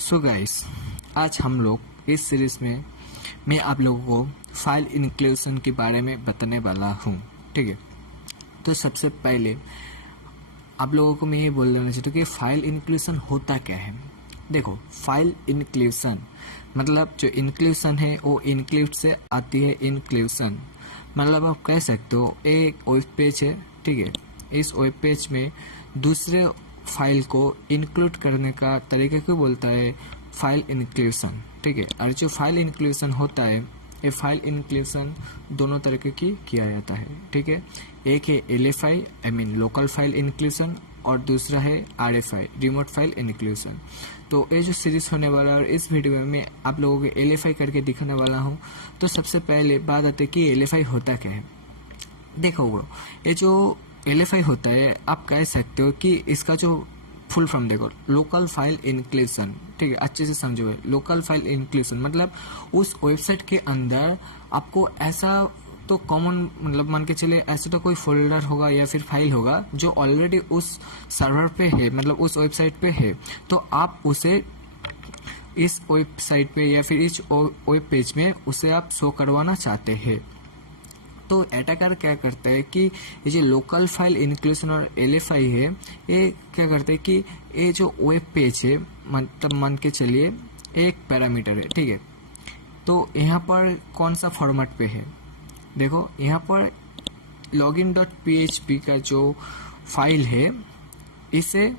So guys, आज हम लोग इस सीरीज में मैं आप लोगों को फाइल इंक्लूजन के बारे में बताने वाला हूँ। ठीक है, तो सबसे पहले आप लोगों को मैं ये बोल देना चाहता हूँ कि फाइल इंक्लूजन होता क्या है। देखो, फाइल इंक्लूजन मतलब जो इंक्लूजन है वो इंक्लूड से आती है। इंक्लूजन मतलब आप कह सकते हो एक वेब पेज है, ठीक है, इस वेब पेज में दूसरे फाइल को इंक्लूड करने का तरीके को बोलता है फाइल इंक्लूजन। ठीक है, और जो फाइल इंक्लूजन होता है, ये फाइल इंक्लूजन दोनों तरीके की किया जाता है। ठीक है, एक है LFI I mean local file inclusion, और दूसरा है RFI रिमोट फाइल इंक्लूजन। तो ये जो सीरीज होने वाला है और इस वीडियो में मैं आप लोगों को LFI करके दिखाने वाला हूँ। तो सबसे पहले बात आती है कि LFI होता क्या है। देखो ब्रो, ये जो LFI होता है, आप कह सकते हो कि इसका जो फुल फॉर्म देखो, लोकल फाइल इंक्लूजन। ठीक है, अच्छे से समझो। लोकल फाइल इंक्लूजन मतलब उस वेबसाइट के अंदर आपको ऐसा तो कॉमन मतलब मान के चले ऐसा तो कोई फोल्डर होगा या फिर फाइल होगा जो ऑलरेडी उस सर्वर पे है, मतलब उस वेबसाइट पे है, तो आप उसे इस वेबसाइट पे या फिर इस वेब पेज में उसे आप शो करवाना चाहते हैं। तो अटैकर क्या करता है कि ये जो लोकल फाइल इंक्लूजन और LFI है, ये क्या करते हैं कि ये जो वेब पेज है, मतलब मान के चलिए एक पैरामीटर है। ठीक है, तो यहाँ पर कौन सा फॉर्मेट पे है, देखो यहाँ पर login.php का जो फाइल है इसे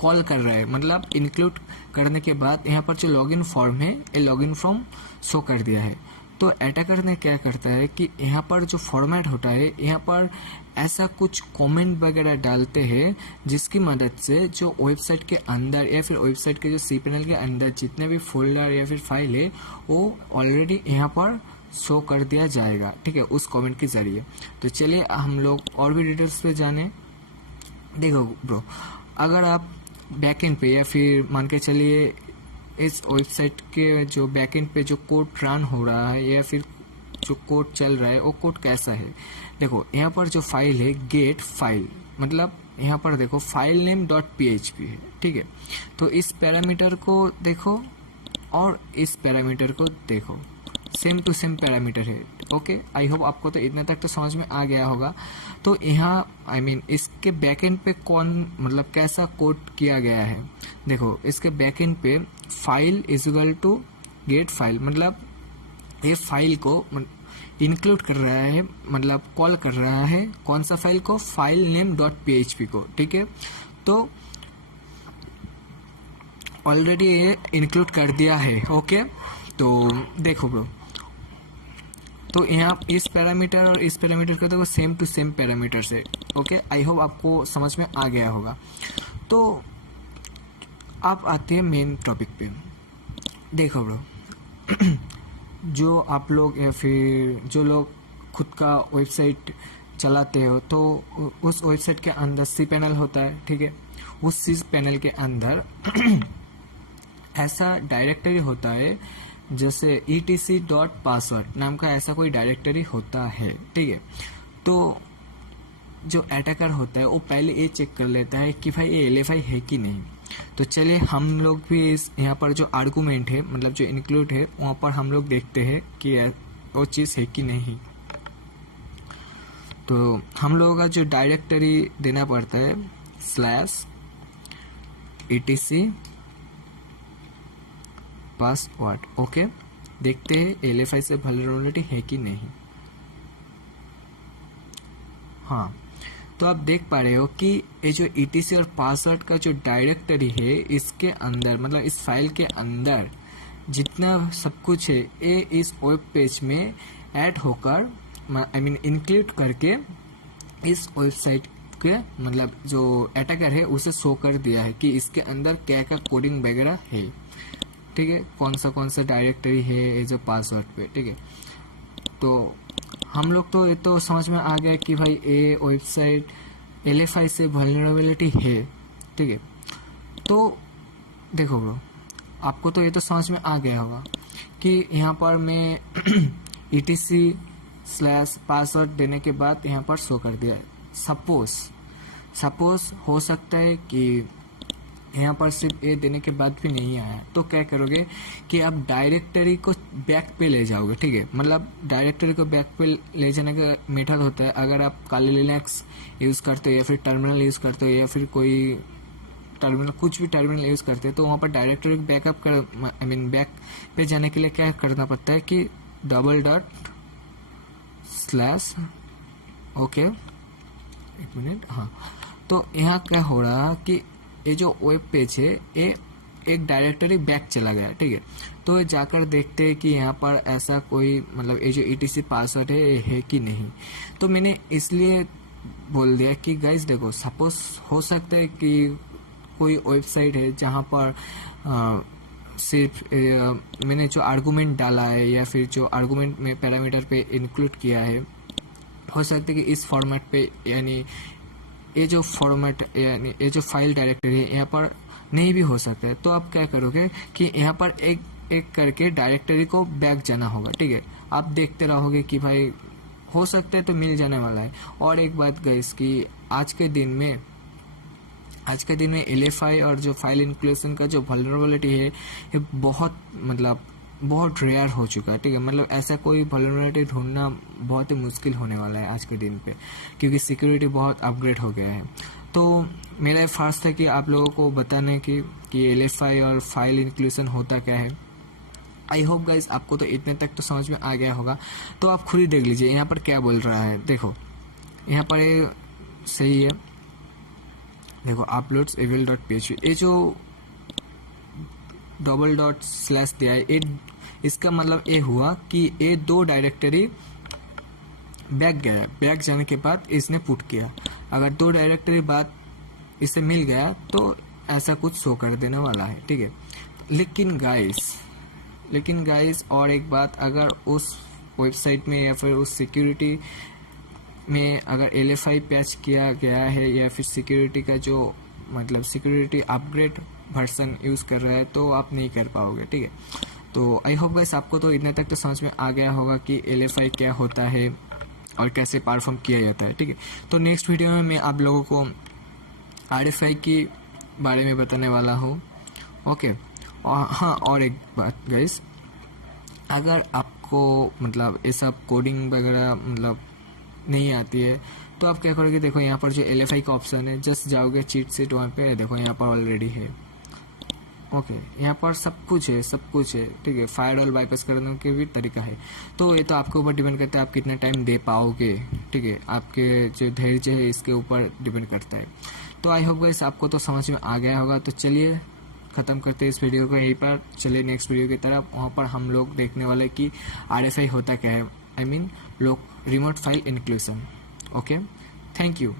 कॉल कर रहा है, मतलब इंक्लूड करने के बाद यहाँ पर जो लॉगिन फॉर्म है, ये लॉगिन फॉर्म शो कर दिया है। तो अटैकर ने क्या करता है कि यहाँ पर जो फॉर्मेट होता है, यहाँ पर ऐसा कुछ कमेंट वगैरह डालते हैं जिसकी मदद से जो वेबसाइट के अंदर या फिर वेबसाइट के जो cPanel के अंदर जितने भी फोल्डर या फिर फाइल है वो ऑलरेडी यहाँ पर शो कर दिया जाएगा। ठीक है, उस कमेंट के जरिए। तो चलिए हम लोग और भी डिटेल्स पे जाने। देखो ब्रो, अगर आप बैकएंड पे या फिर मान के चलिए इस वेबसाइट के जो बैकएंड पे जो कोड रन हो रहा है या फिर जो कोड चल रहा है, वो कोड कैसा है। देखो यहाँ पर जो फाइल है गेट फाइल, मतलब यहाँ पर देखो फाइल नेम .php है। ठीक है, तो इस पैरामीटर को देखो और इस पैरामीटर को देखो, सेम टू सेम पैरामीटर है। ओके, आई होप आपको तो इतने तक तो समझ में आ गया होगा। तो यहाँ आई मीन इसके बैकएंड पे कौन मतलब कैसा कोड किया गया है। देखो इसके बैकएंड पे file is equal to get file, मतलब ये फाइल को इंक्लूड कर रहा है, मतलब कॉल कर रहा है कौन सा फाइल को, फाइल नेम .php को। ठीक है, तो ऑलरेडी ये इंक्लूड कर दिया है। ओके, तो देखो ब्रो, तो यहाँ इस पैरामीटर और इस पैरामीटर का देखो सेम टू सेम पैरामीटर से। ओके, आई होप आपको समझ में आ गया होगा। तो आप आते हैं मेन टॉपिक पे। देखो ब्रो, जो आप लोग या फिर जो लोग खुद का वेबसाइट चलाते हो, तो उस वेबसाइट के अंदर cPanel होता है। ठीक है, उस cPanel के अंदर ऐसा डायरेक्टरी होता है जैसे etc.password नाम का ऐसा कोई डायरेक्टरी होता है। ठीक है, तो जो अटैकर होता है वो पहले ये चेक कर लेता है कि भाई ये LFI है कि नहीं। तो चलिए हम लोग भी इस यहाँ पर जो आर्गुमेंट है, मतलब जो इंक्लूड है, वहाँ पर हम लोग देखते हैं कि वो चीज़ है कि नहीं। तो हम लोगों का जो डायरेक्टरी देना पड़ता है /etc पासवर्ड। ओके, देखते हैं LFI से वल्नरेबिलिटी है कि नहीं। हाँ, तो आप देख पा रहे हो कि ये जो etc और पासवर्ड का जो डायरेक्टरी है, इसके अंदर मतलब इस फाइल के अंदर जितना सब कुछ है, ये इस वेब पेज में ऐड होकर आई मीन इंक्लूड करके इस वेबसाइट के मतलब जो अटैकर है उसे शो कर दिया है कि इसके अंदर क्या क्या कोडिंग वगैरह है। ठीक है, कौन सा डायरेक्टरी है ये जो पासवर्ड पे। ठीक है, तो हम लोग तो ये तो समझ में आ गया कि भाई ये वेबसाइट LFI से वल्नरेबिलिटी है। ठीक है, तो देखो ब्रो, आपको तो ये तो समझ में आ गया होगा कि यहाँ पर मैं etc/पासवर्ड देने के बाद यहाँ पर शो कर दिया है। सपोज हो सकता है कि यहाँ पर सिर्फ ए देने के बाद भी नहीं आया, तो क्या करोगे कि आप डायरेक्टरी को बैक पे ले जाओगे, ठीक है। मतलब डायरेक्टरी को बैक पे ले जाने का मेथड होता है, अगर आप काली लिनक्स यूज़ करते हो या फिर टर्मिनल यूज़ करते हो या फिर कोई टर्मिनल कुछ भी टर्मिनल यूज़ करते हैं, तो वहाँ पर डायरेक्टरी बैकअप कर बैक पे जाने के लिए क्या करना पड़ता है कि // ओके, एक मिनट, हाँ। तो यहाँ क्या हो रहा कि ये जो वेब पेज है ये एक डायरेक्टरी बैक चला गया, ठीक है। तो जाकर देखते हैं कि यहाँ पर ऐसा कोई मतलब ये जो etc पासवर्ड है ये है कि नहीं। तो मैंने इसलिए बोल दिया कि गाइस देखो, सपोज हो सकता है कि कोई वेबसाइट है जहाँ पर सिर्फ मैंने जो आर्गुमेंट डाला है या फिर जो आर्गुमेंट में पैरामीटर पे इंक्लूड किया है, हो सकता है कि इस फॉर्मेट पे यानी ये जो फॉर्मेट यानी ये जो फाइल डायरेक्टरी है यहाँ पर नहीं भी हो सकता है। तो आप क्या करोगे कि यहाँ पर एक एक करके डायरेक्टरी को बैक जाना होगा, ठीक है। आप देखते रहोगे कि भाई हो सकता है तो मिल जाने वाला है। और एक बात गाइस कि आज के दिन में LFI और जो फाइल इंक्लूजन का जो वल्नरेबिलिटी है ये बहुत रेयर हो चुका है, ठीक है। मतलब ऐसा कोई वल्नरेबिलिटी ढूंढना बहुत ही मुश्किल होने वाला है आज के दिन पे, क्योंकि सिक्योरिटी बहुत अपग्रेड हो गया है। तो मेरा फर्ज था कि आप लोगों को बताने कि LFI और फाइल इंक्लूजन होता क्या है। आई होप गाइज आपको तो इतने तक तो समझ में आ गया होगा। तो आप खुद ही देख लीजिए यहाँ पर क्या बोल रहा है। देखो यहाँ पर ये सही है, देखो अपलोड्स evil.php, ये जो $/ दिया है इसका मतलब ये हुआ कि ये 2 डायरेक्टरी बैक गया, बैक जाने के बाद इसने पुट किया। अगर 2 डायरेक्टरी बाद इसे मिल गया तो ऐसा कुछ शो कर देने वाला है, ठीक है। लेकिन गाइस और एक बात, अगर उस वेबसाइट में या फिर उस सिक्योरिटी में अगर LFI पैच किया गया है या फिर सिक्योरिटी का जो मतलब सिक्योरिटी अपग्रेड वर्जन यूज़ कर रहा है तो आप नहीं कर पाओगे, ठीक है। तो आई होप गाइस आपको तो इतने तक तो समझ में आ गया होगा कि LFI क्या होता है और कैसे परफॉर्म किया जाता है, ठीक है। तो नेक्स्ट वीडियो में मैं आप लोगों को RFI के बारे में बताने वाला हूँ, ओके। और हाँ, और एक बात गाइस, अगर आपको मतलब ये सब कोडिंग वगैरह मतलब नहीं आती है तो आप क्या करोगे, देखो यहाँ पर जो LFI का ऑप्शन है, जस्ट जाओगे चीट शीट वहाँ पे, देखो यहाँ पर ऑलरेडी है, ओके। यहाँ पर सब कुछ है, ठीक है। फायरवॉल बाईपास करने के भी तरीका है। तो ये तो आपके ऊपर डिपेंड करता है आप कितना टाइम दे पाओगे, ठीक है। आपके जो धैर्य है इसके ऊपर डिपेंड करता है। तो आई होप गाइस आपको तो समझ में आ गया होगा। तो चलिए ख़त्म करते हैं इस वीडियो को यहीं पर। चलिए नेक्स्ट वीडियो की तरफ, वहाँ पर हम लोग देखने वाले कि RFI होता क्या है, I mean remote file inclusion, okay. Thank you.